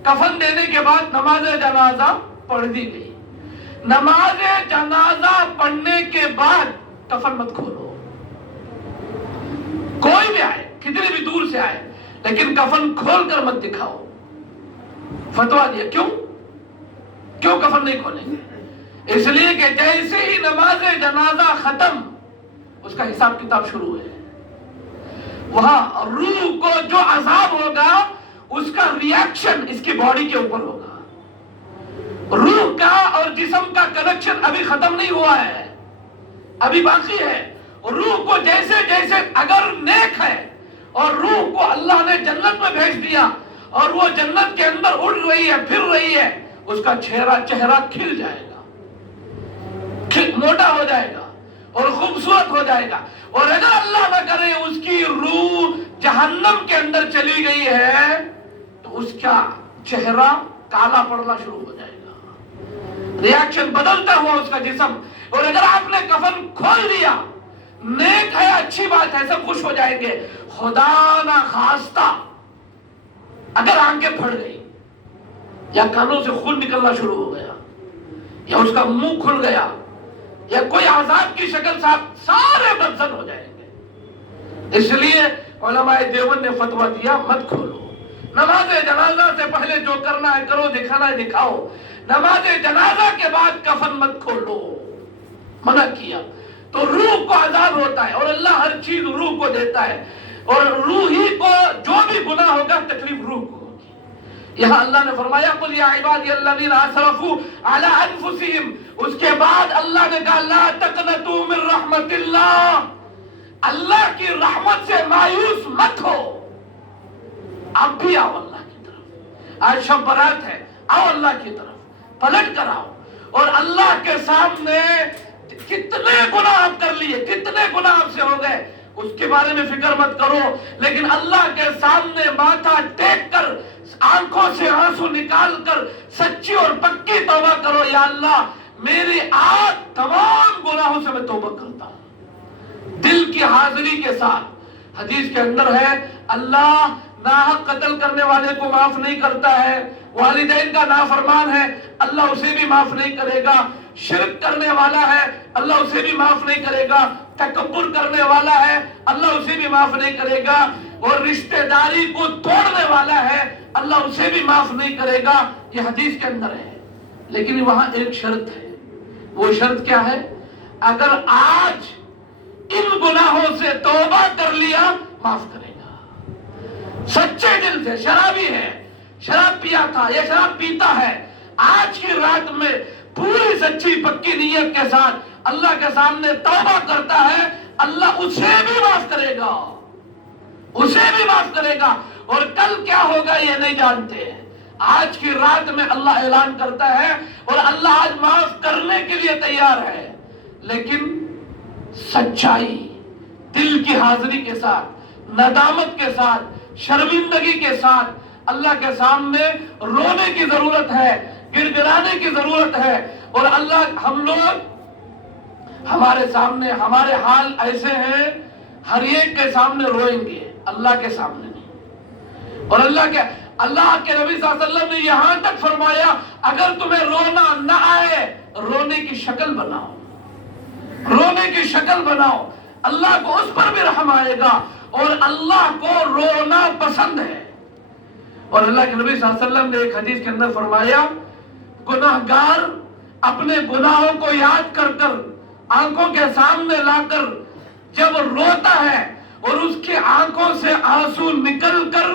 کفن دینے کے بعد نماز جنازہ پڑھ دی گئی. نماز جنازہ پڑھنے کے بعد کفن مت کھولو. کوئی بھی آئے، کتنے بھی دور سے آئے، لیکن کفن کھول کر مت دکھاؤ. فتویٰ دیا. کیوں کفن نہیں کھولیں گے؟ اس لیے کہ جیسے ہی نماز جنازہ ختم، اس کا حساب کتاب شروع ہے. وہاں روح کو جو عذاب ہوگا اس کا ریاکشن اس کی باڈی کے اوپر ہوگا. روح کا اور جسم کا کنیکشن ابھی ختم نہیں ہوا ہے، ابھی باقی ہے. روح کو جیسے جیسے اگر نیک ہے اور روح کو اللہ نے جنت میں بھیج دیا اور وہ جنت کے اندر اڑ رہی ہے، پھر رہی ہے، اس کا چہرہ کھل جائے گا، موٹا ہو جائے گا اور خوبصورت ہو جائے گا. اور اگر اللہ نہ کرے اس کی روح جہنم کے اندر چلی گئی ہے تو اس کا چہرہ کالا پڑنا شروع ہو جائے گا، ریاکشن بدلتا ہوا اس کا جسم. اور اگر آپ نے کفن کھول دیا، نیک ہے، اچھی بات ہے، سب خوش ہو جائیں گے. خدا نہ خواستہ اگر آنکھیں پھٹ گئی یا کانوں سے خون نکلنا شروع ہو گیا یا اس کا منہ کھل گیا یا کوئی عذاب کی شکل سارے بدزن ہو جائیں گے. اس لیے علماء دیوبند نے فتویٰ دیا مت کھولو. نماز جنازہ سے پہلے جو کرنا ہے کرو، دکھانا ہے دکھاؤ. نماز جنازہ کے بعد کفن مت کھولو، منع کیا. تو روح کو عذاب ہوتا ہے اور اللہ ہر چیز روح کو دیتا ہے، اور روح ہی کو جو بھی گناہ ہوگا تکلیف روح کو ہوگی. یہاں اللہ نے فرمایا قل یا عبادی الذین اسرفوا علی انفسہم. اس کے بعد اللہ نے کہا لا تقنطوا من رحمت اللہ، اللہ کی رحمت سے مایوس مت ہو. اب بھی آؤ اللہ کی طرف. آج شب برات ہے، آؤ اللہ کی طرف، پلٹ کر آؤ. اور اللہ کے سامنے کتنے گناہ آپ کر لیے، کتنے گناہ آپ سے ہو گئے، اس کے بارے میں فکر مت کرو، لیکن اللہ کے سامنے ماتھا ٹیک کر، آنکھوں سے آنسو نکال کر سچی اور پکی توبہ کرو. یا اللہ میری آج تمام گناہوں سے میں توبہ کرتا ہوں، دل کی حاضری کے ساتھ. حدیث کے اندر ہے اللہ ناحق قتل کرنے والے کو معاف نہیں کرتا ہے، والدین کا نافرمان ہے اللہ اسے بھی معاف نہیں کرے گا، شرک کرنے والا ہے اللہ اسے بھی معاف نہیں کرے گا، تکبر کرنے والا ہے اللہ اسے بھی معاف نہیں کرے گا، اور رشتہ داری کو توڑنے والا ہے اللہ اسے بھی معاف نہیں کرے گا. یہ حدیث کے اندر ہے. لیکن وہاں ایک شرط ہے. وہ شرط کیا ہے؟ اگر آج ان گناہوں سے توبہ کر لیا معاف کرے گا. سچے دل سے، شرابی ہے، شراب پیا تھا یا شراب پیتا ہے، آج کی رات میں پوری سچی پکی نیت کے ساتھ اللہ کے سامنے توبہ کرتا ہے، اللہ اسے بھی معاف کرے گا، اسے بھی معاف کرے گا. اور کل کیا ہوگا یہ نہیں جانتے. آج کی رات میں اللہ اعلان کرتا ہے اور اللہ آج معاف کرنے کے لیے تیار ہے، لیکن سچائی، دل کی حاضری کے ساتھ، ندامت کے ساتھ، شرمندگی کے ساتھ اللہ کے سامنے رونے کی ضرورت ہے، گڑگڑانے کی ضرورت ہے. اور اللہ ہم لوگ ہمارے سامنے ہمارے حال ایسے ہیں، ہر ایک کے سامنے روئیں گے، اللہ کے سامنے نہیں. اور اللہ کے نبی صلی اللہ علیہ وسلم نے یہاں تک فرمایا اگر تمہیں رونا نہ آئے رونے کی شکل بناؤ، رونے کی شکل بناؤ. اللہ کو اس پر بھی رحم آئے گا، اور اللہ کو رونا پسند ہے۔ اور اللہ کے نبی صلی اللہ علیہ وسلم نے ایک حدیث کے اندر فرمایا، گناہگار اپنے گناہوں کو یاد کر کر آنکھوں کے سامنے لا کر جب روتا ہے اور اس کی آنکھوں سے آنسو نکل کر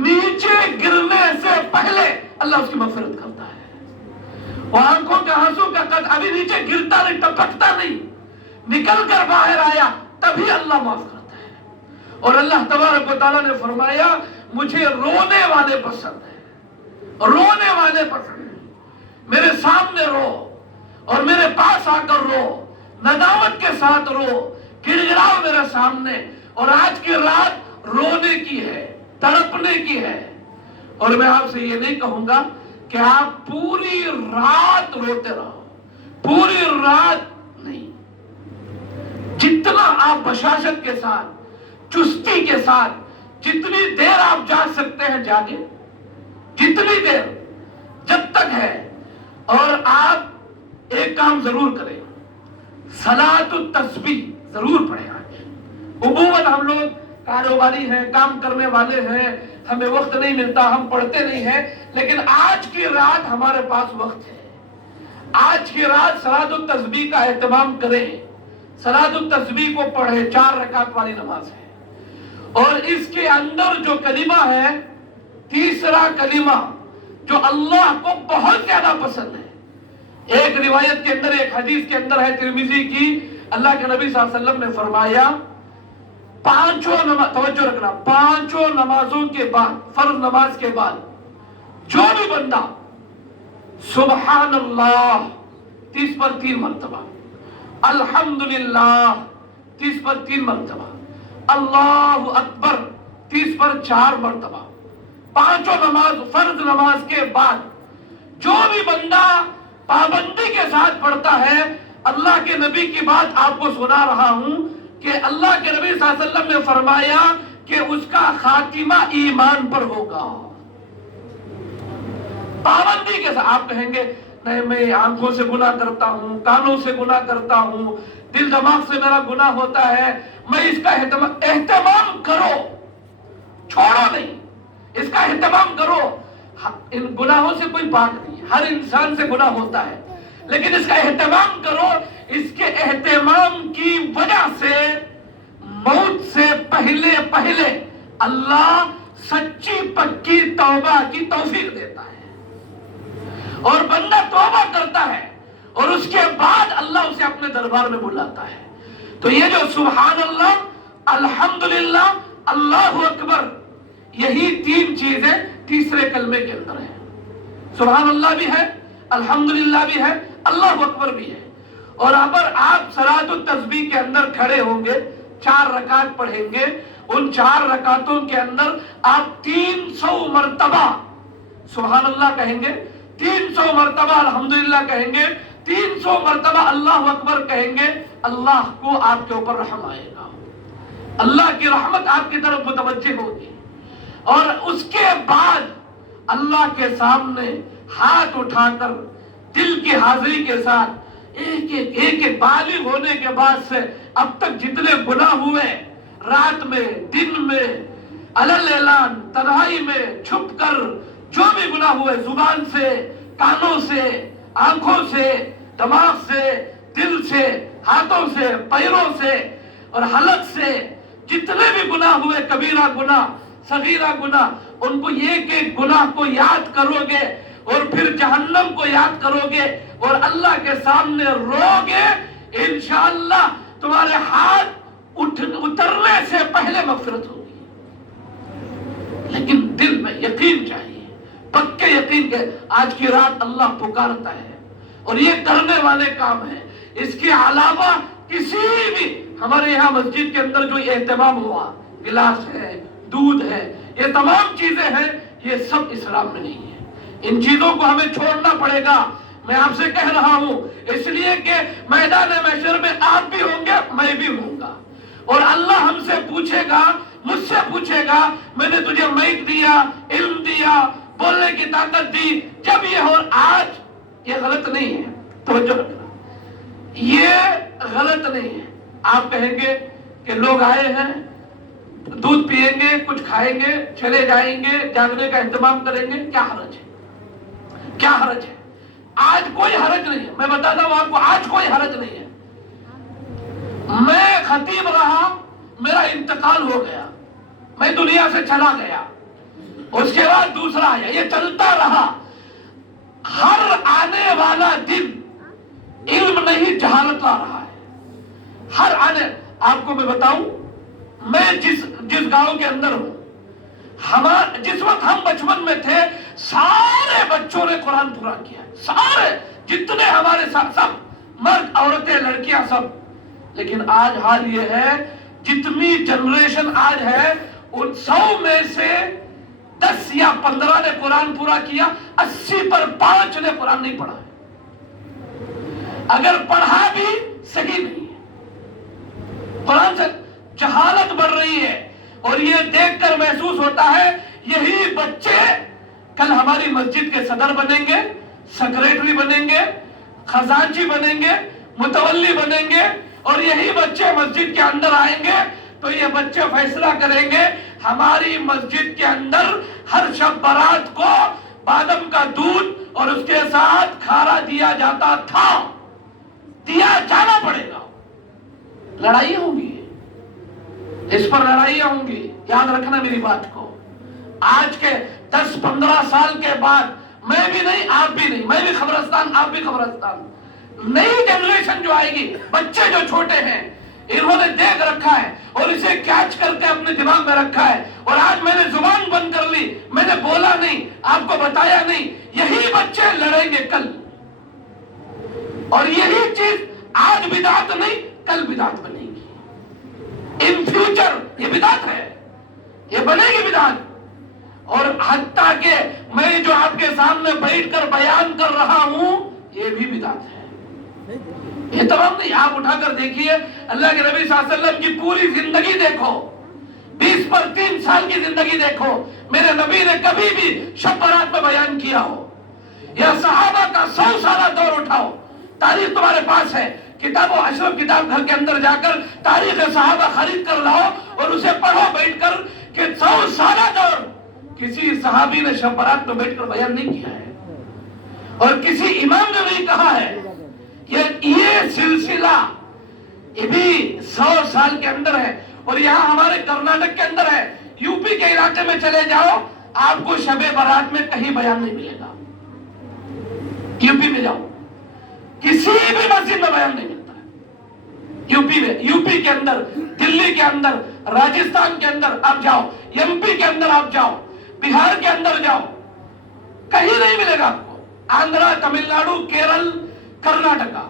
نیچے گرنے سے پہلے اللہ اس کی مغفرت کرتا ہے۔ وہ آنکھوں کے آنسو کا قد ابھی نیچے گرتا نہیں، ٹپکتا نہیں، نکل کر باہر آیا تبھی اللہ معاف کرتا ہے۔ اور اللہ تبارک و تعالیٰ نے فرمایا مجھے رونے والے پسند ہیں، رونے والے پسند ہیں، میرے سامنے رو اور میرے پاس آ کر رو، ندامت کے ساتھ رو، گر گراؤ میرے سامنے۔ اور آج کی رات رونے کی ہے، تڑپنے کی ہے۔ اور میں آپ سے یہ نہیں کہوں گا کہ آپ پوری رات روتے رہو، پوری رات نہیں، جتنا آپ بشاشت کے ساتھ، چستی کے ساتھ، جتنی دیر آپ جاگ سکتے ہیں جاگیں، جتنی دیر جب تک ہے۔ اور آپ ایک کام ضرور کریں، صلاۃ التسبیح ضرور پڑھیں۔ آج عموماً ہم لوگ کاروباری ہیں، کام کرنے والے ہیں، ہمیں وقت نہیں ملتا، ہم پڑھتے نہیں ہیں، لیکن آج کی رات ہمارے پاس وقت ہے۔ آج کی رات صلاۃ التسبیح کا اہتمام کریں، صلاۃ التسبیح کو پڑھیں، 4 رکعت والی نماز ہے۔ اور اس کے اندر جو کلمہ ہے، تیسرا کلمہ جو اللہ کو بہت زیادہ پسند ہے، ایک روایت کے اندر، ایک حدیث کے اندر ہے ترمذی کی، اللہ کے نبی صلی اللہ علیہ وسلم نے فرمایا توجہ رکھنا، 5 نمازوں کے بعد، فرض نماز کے بعد جو بھی بندہ سبحان اللہ 30 پر 3 مرتبہ، الحمدللہ 30 پر 3 مرتبہ، اللہ اکبر 30 پر 4 مرتبہ، 5 نماز فرض نماز کے بعد جو بھی بندہ پابندی کے ساتھ پڑھتا ہے، اللہ کے نبی کی بات آپ کو سنا رہا ہوں کہ اللہ کے نبی صلی اللہ علیہ وسلم نے فرمایا کہ اس کا خاتمہ ایمان پر ہوگا۔ پابندی کے ساتھ آپ کہیں گے نہیں میں آنکھوں سے گناہ کرتا ہوں، کانوں سے گناہ کرتا ہوں، دل دماغ سے میرا گناہ ہوتا ہے، میں اس کا اہتمام کرو، چھوڑو نہیں، اس کا اہتمام کرو۔ ان گناہوں سے کوئی پاک نہیں، ہر انسان سے گناہ ہوتا ہے، لیکن اس کا اہتمام کرو۔ اس کے اہتمام کی وجہ سے موت سے پہلے پہلے اللہ سچی پکی توبہ کی توفیق دیتا ہے، اور بندہ توبہ کرتا ہے اور اس کے بعد اللہ اسے اپنے دربار میں بلاتا ہے۔ تو یہ جو سبحان اللہ، الحمدللہ، اللہ اکبر، یہی 3 چیزیں تیسرے کلمے کے اندر ہیں۔ سبحان اللہ بھی ہے، الحمدللہ بھی ہے، اللہ اکبر بھی ہے۔ اور اگر آپ صلاۃ التسبیح کے اندر کھڑے ہوں گے، 4 رکعت پڑھیں گے، ان 4 رکعتوں کے اندر آپ 300 مرتبہ سبحان اللہ کہیں گے، 300 مرتبہ الحمدللہ کہیں گے، 300 مرتبہ اللہ اکبر کہیں گے، اللہ کو آپ کے اوپر رحم آئے گا، اللہ کی رحمت آپ کی طرف متوجہ ہوگی۔ اور اس کے بعد اللہ کے سامنے ہاتھ اٹھا کر دل کی حاضری کے ساتھ ایک بالغ ہونے کے بعد سے اب تک جتنے گناہ ہوئے، رات میں، دن میں، علل اعلان، تنہائی میں، چھپ کر جو بھی گناہ ہوئے، زبان سے، کانوں سے، آنکھوں سے، دماغ سے، دل سے، ہاتھوں سے، پیروں سے اور حلق سے، جتنے بھی گناہ ہوئے، کبیرہ گناہ، صغیرہ گناہ، ان کو ایک گناہ کو یاد کرو گے اور پھر جہنم کو یاد کرو گے اور اللہ کے سامنے رو گے، انشاءاللہ تمہارے ہاتھ اترنے سے پہلے مغفرت ہوگی۔ لیکن دل میں یقین چاہیے، پکے یقین کے آج کی رات اللہ پکارتا ہے اور یہ کرنے والے کام ہے۔ اس کے علاوہ کسی بھی ہمارے یہاں مسجد کے اندر جو اہتمام ہوا، گلاس ہے، دودھ ہے، یہ تمام چیزیں ہیں، یہ سب اسلام میں نہیں ہے۔ ان چیزوں کو ہمیں چھوڑنا پڑے گا۔ میں آپ سے کہہ رہا ہوں اس لیے کہ میدان محشر میں آپ بھی ہوں گے، میں بھی ہوں گا، اور اللہ ہم سے پوچھے گا، مجھ سے پوچھے گا میں نے تجھے مائک دیا، علم دیا، بولنے کی طاقت دی، جب یہ ہو آج یہ غلط نہیں ہے، توجہ رکھنا، یہ غلط نہیں ہے، آپ کہیں گے کہ لوگ آئے ہیں، دودھ پیئیں گے، کچھ کھائیں گے، چلے جائیں گے، جاگنے کا انتظام کریں گے، کیا حرج ہے؟ کیا حرج ہے؟ آج کوئی حرج نہیں ہے، میں بتاتا ہوں آپ کو، آج کوئی حرج نہیں ہے۔ میں خطیب رہا، میرا انتقال ہو گیا، میں دنیا سے چلا گیا، اس کے بعد دوسرا آیا، یہ چلتا رہا۔ ہر آنے والا دن علم نہیں جہالت لا رہا ہے۔ ہر آنے، آپ کو میں بتاؤں، میں جس گاؤں کے اندر ہوں، جس وقت ہم بچپن میں تھے سارے بچوں نے قرآن پورا کیا، سارے جتنے ہمارے ساتھ، سب مرد عورتیں لڑکیاں سب۔ لیکن آج حال یہ ہے، جتنی جنریشن آج ہے ان 100 میں سے 10 یا 15 نے قرآن پورا کیا، 80 پر 5 نے قرآن نہیں پڑھا ہے۔ اگر پڑھا بھی صحیح نہیں ہے۔ قرآن سے جہالت بڑھ رہی ہے، اور یہ دیکھ کر محسوس ہوتا ہے یہی بچے کل ہماری مسجد کے صدر بنیں گے، سیکریٹری بنیں گے، خزانچی بنیں گے، متولی بنیں گے، اور یہی بچے مسجد کے اندر آئیں گے تو یہ بچے فیصلہ کریں گے ہماری مسجد کے اندر ہر شب برات کو بادام کا دودھ اور اس کے ساتھ کھارا دیا جاتا تھا، دیا جانا پڑے گا۔ لڑائی ہوگی، اس پر لڑائیاں ہوں گی، یاد رکھنا میری بات کو۔ آج کے 10-15 سال کے بعد میں بھی نہیں، آپ بھی نہیں، میں بھی خبرستان، آپ بھی خبرستان، نئی جنریشن جو آئے گی، بچے جو چھوٹے ہیں، انہوں نے دیکھ رکھا ہے اور اسے کیچ کر کے اپنے دماغ میں رکھا ہے، اور آج میں نے زبان بند کر لی، میں نے بولا نہیں، آپ کو بتایا نہیں، یہی بچے لڑیں گے کل، اور یہی چیز آج بدعت نہیں، کل بدعت بنے گی۔ ان فیوچر یہ بدعت ہے، یہ بنے گی بدعت۔ اور حتیٰ کہ میں جو آپ کے سامنے بیٹھ کر بیان کر رہا ہوں یہ بھی بدعت ہے۔ یہ تمام نہیں، آپ اٹھا کر دیکھیے اللہ کے نبی صلی اللہ علیہ وسلم کی پوری زندگی دیکھو، 20 پر 3 سال کی زندگی دیکھو، میرے نبی نے کبھی بھی شب برات میں بیان کیا ہو؟ یا صحابہ کا 100 سالہ دور اٹھاؤ، تاریخ تمہارے پاس ہے، کتاب و اشرف کتاب گھر کے اندر جا کر تاریخ صحابہ خرید کر لاؤ اور اسے پڑھو بیٹھ کر کہ 100 سالہ دور کسی صحابی نے شب برات میں بیٹھ کر بیان نہیں کیا ہے، اور کسی امام نے نہیں کہا ہے۔ یہ سلسلہ یہ بھی 100 سال کے اندر ہے، اور یہاں ہمارے کرناٹک کے اندر ہے، یو پی کے علاقے میں چلے جاؤ آپ کو شب برات میں کہیں بیان نہیں ملے گا۔ یو پی میں جاؤ کسی بھی مسجد میں بیان نہیں ملتا ہے، یو پی میں، یو پی کے اندر، دلی کے اندر، راجستھان کے اندر آپ جاؤ، ایم پی کے اندر آپ جاؤ، بہار کے اندر جاؤ، کہیں نہیں ملے گا آپ کو۔ آندھرا، تمل ناڈو، کیرل، کرناٹکا،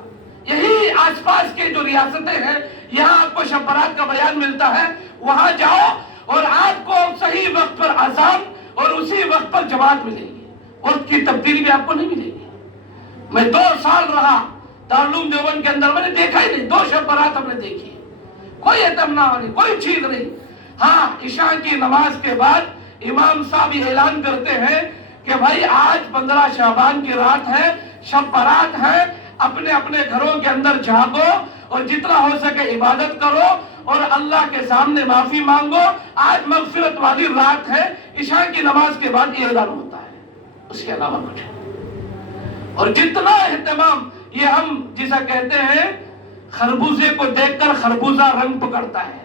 یہی آس پاس کے جو ریاستیں ہیں یہاں آپ کو شب برات کا بیان ملتا ہے۔ وہاں جاؤ اور آپ کو صحیح وقت پر اذان اور اسی وقت پر جماعت ملے گی، وقت کی تبدیلی بھی آپ کو نہیں ملے گی۔ میں 2 سال رہا دارالعلوم دیوبند کے اندر، میں نے دیکھا ہی نہیں، 2 شب برات ہم نے دیکھی، کوئی اہتمام نہیں، کوئی چیز نہیں۔ ہاں عشاء کی نماز کے بعد امام صاحب یہ اعلان کرتے ہیں کہ بھائی آج 15 شعبان کی رات ہے، شب برات ہے، اپنے اپنے گھروں کے اندر جاگو اور جتنا ہو سکے عبادت کرو اور اللہ کے سامنے معافی مانگو، آج مغفرت والی رات ہے۔ عشاء کی نماز کے بعد یہ اعلان ہوتا ہے، اس کے علاوہ کچھ نہیں۔ اور جتنا اہتمام، یہ ہم جسا کہتے ہیں خربوزے کو دیکھ کر خربوزہ رنگ پکڑتا ہے،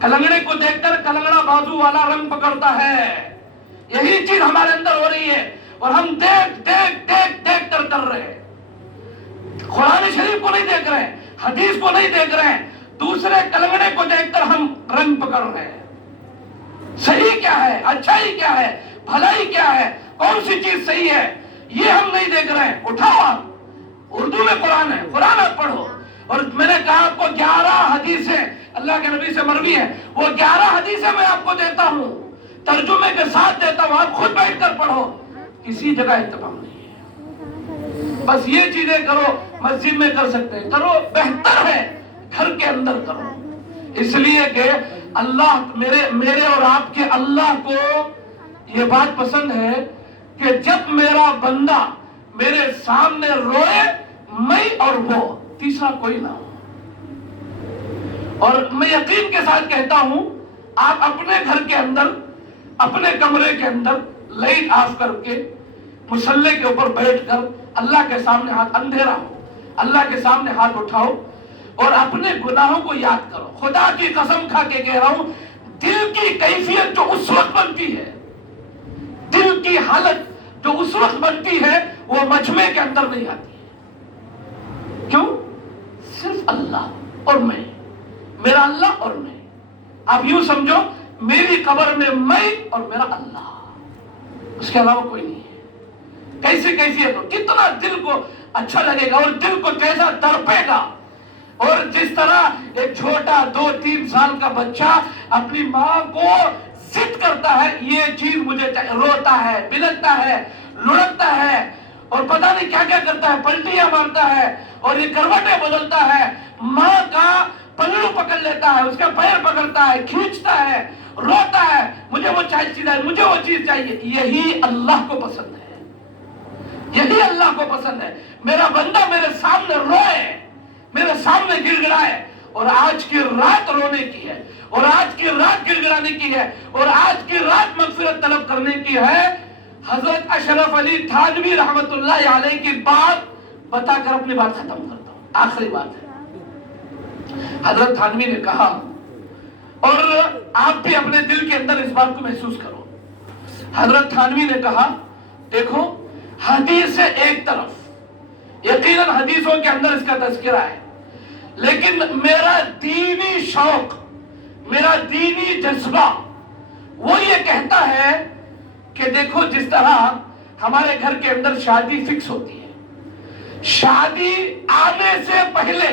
کلنگڑے کو دیکھ کر کلنگڑا بازو والا رنگ پکڑتا ہے، یہی چیز ہمارے اندر ہو رہی ہے، اور ہم دیکھ کر رہے ہیں۔ قرآن شریف کو نہیں دیکھ رہے ہیں، حدیث کو نہیں دیکھ رہے ہیں، دوسرے کلنگڑے کو دیکھ کر ہم رنگ پکڑ رہے ہیں۔ صحیح کیا ہے، اچھائی کیا ہے، بھلائی کیا ہے، کون سی چیز صحیح ہے، یہ ہم نہیں دیکھ رہے ہیں۔ اٹھاؤ، آپ اردو میں قرآن ہے، قرآن آپ پڑھو۔ اور میں نے کہا آپ کو 11 حدیثیں اللہ کے نبی سے مروی ہیں، وہ 11 حدیثیں میں آپ کو دیتا ہوں، ترجمے کے ساتھ دیتا ہوں، آپ خود بیٹھ کر پڑھو، کسی جگہ اہتمام نہیں ہے۔ بس یہ چیزیں کرو، مسجد میں کر سکتے ہیں، کرو، بہتر ہے گھر کے اندر کرو، اس لیے کہ اللہ میرے اور آپ کے اللہ کو یہ بات پسند ہے کہ جب میرا بندہ میرے سامنے روئے، میں اور وہ، تیسرا کوئی نہ ہو۔ اور میں یقین کے ساتھ کہتا ہوں آپ اپنے گھر کے اندر اپنے کمرے کے اندر لائٹ آف کر کے مصلی کے اوپر بیٹھ کر اللہ کے سامنے ہاتھ، اندھیرا ہو، اللہ کے سامنے ہاتھ اٹھاؤ اور اپنے گناہوں کو یاد کرو. خدا کی قسم کھا کے کہہ رہا ہوں، دل کی کیفیت جو اس وقت بنتی ہے، دل کی حالت جو اس وقت بنتی ہے، وہ مجمع کے اندر نہیں آتی ہے. کیوں؟ صرف اللہ اور میں، میرا اللہ اور میں. آپ یوں سمجھو میری قبر میں میں اور میرا اللہ، اس کے علاوہ کوئی نہیں ہے. کیسے کیفیت ہو، کتنا دل کو اچھا لگے گا اور دل کو کیسا تڑپے گا. اور جس طرح ایک چھوٹا 2-3 سال کا بچہ اپنی ماں کو ضد کرتا ہے، یہ چیز مجھے چاہیے، روتا ہے، بلکتا ہے، لڑکتا ہے اور پتہ نہیں کیا کیا کرتا ہے، پلٹیاں مارتا ہے اور یہ کروٹیں بدلتا ہے، ماں کا پلو پکڑ لیتا ہے، اس کا پیر پکڑتا ہے، کھینچتا ہے، روتا ہے، مجھے وہ چیز چاہیے، مجھے وہ چیز چاہیے. یہی اللہ کو پسند ہے، یہی اللہ کو پسند ہے. میرا بندہ میرے سامنے روئے، میرے سامنے گر گڑائے. اور آج کی رات رونے کی ہے، اور آج کی رات گر گڑانے کی ہے، اور آج کی رات مغفرت طلب کرنے کی ہے. حضرت اشرف علی تھانوی رحمت اللہ علیہ کی بات بتا کر اپنی بات ختم کرتا ہوں. آخری بات ہے، حضرت تھانوی نے کہا، اور آپ بھی اپنے دل کے اندر اس بات کو محسوس کرو. حضرت تھانوی نے کہا، دیکھو حدیث ایک طرف، یقیناً حدیثوں کے اندر اس کا تذکرہ ہے، لیکن میرا دینی شوق، میرا دینی جذبہ وہ یہ کہتا ہے کہ دیکھو جس طرح ہمارے گھر کے اندر شادی فکس ہوتی ہے، شادی آنے سے پہلے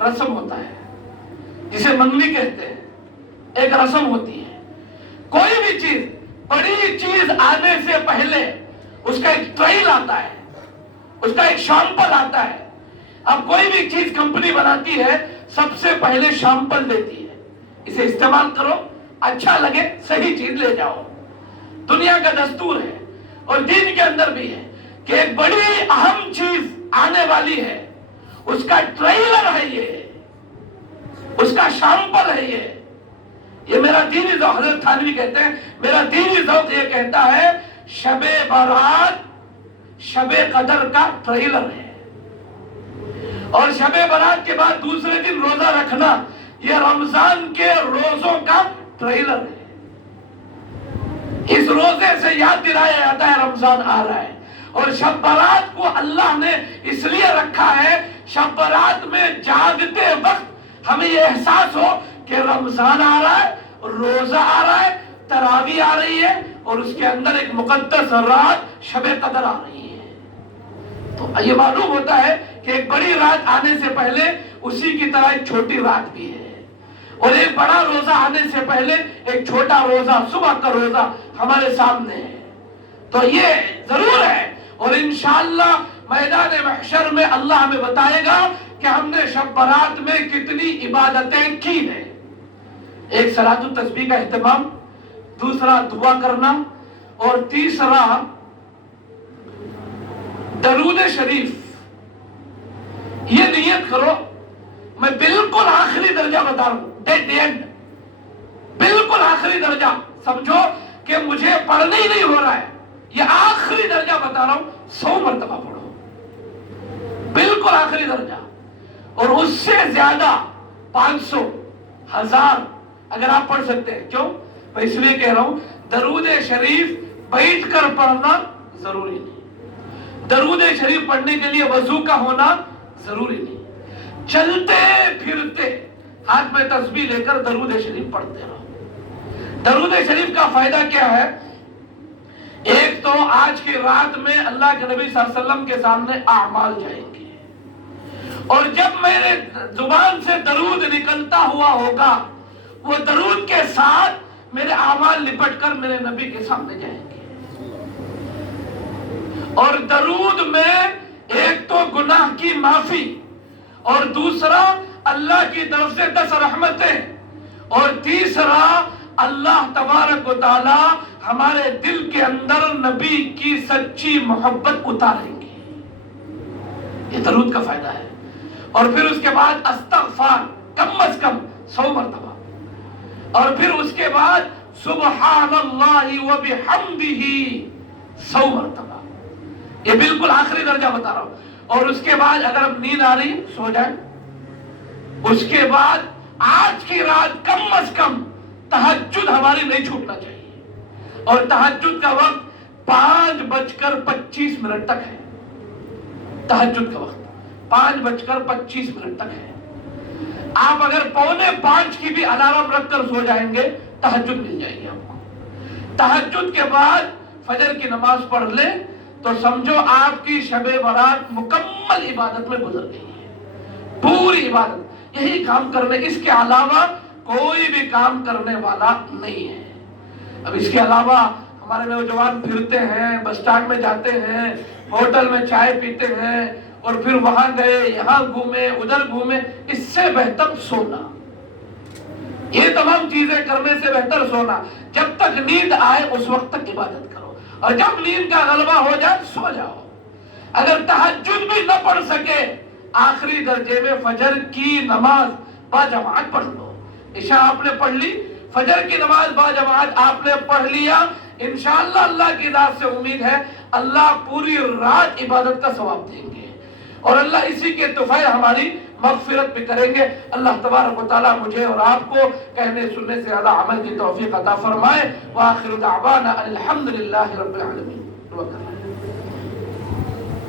رسم ہوتا ہے جسے منگنی کہتے ہیں، ایک رسم ہوتی ہے. کوئی بھی چیز، بڑی چیز آنے سے پہلے اس کا ایک ٹرائل آتا ہے، اس کا ایک شامپل آتا ہے. اب کوئی بھی چیز کمپنی بناتی ہے، سب سے پہلے شامپل دیتی ہے، اسے استعمال کرو، اچھا لگے صحیح چیز لے جاؤ. دنیا کا دستور ہے اور دین کے اندر بھی ہے کہ ایک بڑی اہم چیز آنے والی ہے، اس کا ٹریلر ہے، یہ اس کا شامپل ہے. یہ میرا دینی ذوق، حضرت تھانوی کہتے ہیں میرا دینی ذوق یہ کہتا ہے شب برات شب قدر کا ٹریلر ہے، اور شب برات کے بعد دوسرے دن روزہ رکھنا یہ رمضان کے روزوں کا ٹریلر ہے. اس روزے سے یاد دلایا جاتا ہے رمضان آ رہا ہے. اور شب برات کو اللہ نے اس لیے رکھا ہے، شب برات میں جاگتے وقت ہمیں یہ احساس ہو کہ رمضان آ رہا ہے، روزہ آ رہا ہے، تراویح آ رہی ہے، اور اس کے اندر ایک مقدس رات شب قدر آ رہی ہے. تو یہ معلوم ہوتا ہے کہ ایک بڑی رات آنے سے پہلے اسی کی طرح ایک چھوٹی رات بھی ہے، اور ایک بڑا روزہ آنے سے پہلے ایک چھوٹا روزہ، صبح کا روزہ ہمارے سامنے ہے. تو یہ ضرور ہے، اور انشاءاللہ میدان محشر میں اللہ ہمیں بتائے گا کہ ہم نے شب برات میں کتنی عبادتیں کی ہیں. ایک صلاۃ التسبیح کا اہتمام، دوسرا دعا کرنا، اور تیسرا درود شریف. یہ نیت کرو، میں بالکل آخری درجہ بتا رہا ہوں، ڈیٹ دی اینڈ، بالکل آخری درجہ سمجھو کہ مجھے پڑھنا ہی نہیں ہو رہا ہے، یہ آخری درجہ بتا رہا ہوں، 100 مرتبہ پڑھو، بالکل آخری درجہ. اور اس سے زیادہ 500، 1000 اگر آپ پڑھ سکتے ہیں. کیوں؟ میں اس لیے کہہ رہا ہوں درود شریف بیٹھ کر پڑھنا ضروری نہیں، درود شریف پڑھنے کے لیے وضو کا ہونا ضروری نہیں، چلتے پھرتے ہاتھ میں تسبیح لے کر درود شریف پڑھتے رہو. درود شریف کا فائدہ کیا ہے؟ ایک تو آج کی رات میں اللہ کے نبی صلی اللہ علیہ وسلم کے سامنے اعمال جائیں گے، اور جب میرے زبان سے درود نکلتا ہوا ہوگا، وہ درود کے ساتھ میرے اعمال لپٹ کر میرے نبی کے سامنے جائیں گے. اور درود میں ایک تو گناہ کی معافی، اور دوسرا اللہ کی طرف سے 10 رحمتیں، اور تیسرا اللہ تبارک و تعالی ہمارے دل کے اندر نبی کی سچی محبت اتاریں گے. یہ درود کا فائدہ ہے. اور پھر اس کے بعد استغفار کم از کم 100 مرتبہ، اور پھر اس کے بعد سبحان اللہ وبحمدہ 100 مرتبہ. یہ بالکل آخری درجہ بتا رہا ہوں. اور اس کے بعد اگر اب نیند آ رہی سو جائیں. اس کے بعد آج کی رات کم از کم تہجد ہماری نہیں چھوٹنا چاہیے، اور تہجد کا وقت 5:25 تک ہے. تہجد کا وقت 5:25 تک ہے. آپ اگر 4:45 کی بھی الارم رکھ کر سو جائیں گے تہجد مل جائے گی آپ کو. تہجد کے بعد فجر کی نماز پڑھ لیں تو سمجھو آپ کی شب برات مکمل عبادت میں گزر گئی ہے، پوری عبادت. یہی کام کرنے، اس کے علاوہ کوئی بھی کام کرنے والا نہیں ہے. اب اس کے علاوہ ہمارے نوجوان پھرتے ہیں، بس اسٹینڈ میں جاتے ہیں، ہوٹل میں چائے پیتے ہیں، اور پھر وہاں گئے، یہاں گھومے، ادھر گھومے. اس سے بہتر سونا. یہ تمام چیزیں کرنے سے بہتر سونا. جب تک نیند آئے اس وقت تک عبادت کرو، اور جب نیند کا غلبہ ہو جائے سو جاؤ. اگر تہجد بھی نہ پڑھ سکے آخری درجے میں فجر کی نماز باجماعت پڑھ لو. عشاء آپ نے پڑھ لی، فجر کی نماز باجماعت آپ نے پڑھ لیا. انشاءاللہ اللہ کی ذات سے امید ہے اللہ پوری رات عبادت کا ثواب دیں گے، اور اللہ اسی کے طفیل ہماری مغفرت بھی کریں گے. اللہ تبارک و تعالیٰ مجھے اور آپ کو کہنے سننے سے زیادہ عمل کی توفیق عطا فرمائے. وآخر دعوانا الحمدللہ رب العالمین.